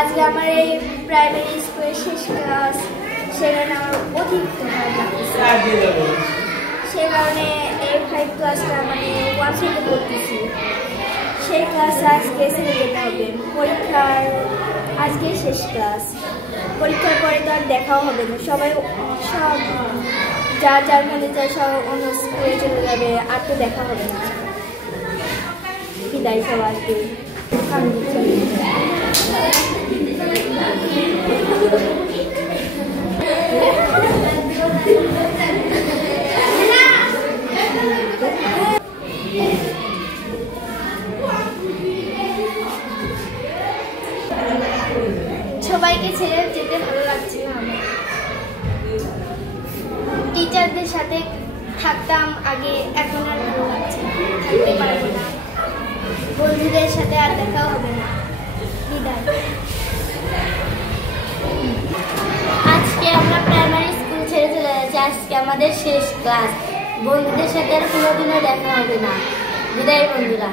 আজকে আমার এই প্রাইমারি স্কুলের শেষ ক্লাস, সেখানে আমার অতিরিক্ত ভালো লাগতেছে। সে কারণে এই 5 ক্লাসটা মানে 1 থেকে পড়তেছি। সেই ক্লাসে আজকে ছেড়ে যেতে হবে। পরীক্ষার আজকে শেষ ক্লাস, পরীক্ষার পরে তো আর দেখাও হবে না। সবাই সব যার যার মধ্যে যায় সব অন্য স্কুলে চলে যাবে, আর তো দেখা হবে না। বিদায় সবাইকে। সবাইকে ছেড়ে যেতে ভালো লাগছে না। আমার টিচারদের সাথে থাকতাম আগে, এখন আর ভালো লাগছে না, থাকতে পারবো না। বন্ধুদের সাথে আর দেখাও হবে না। বিদায়। আজকে আমরা প্রাইমারি স্কুল ছেড়ে চলে যাচ্ছি। আজকে আমাদের শেষ ক্লাস। বন্ধুদের সাথে আর কোনোদিনও দেখা হবে না। বিদায় বন্ধুরা।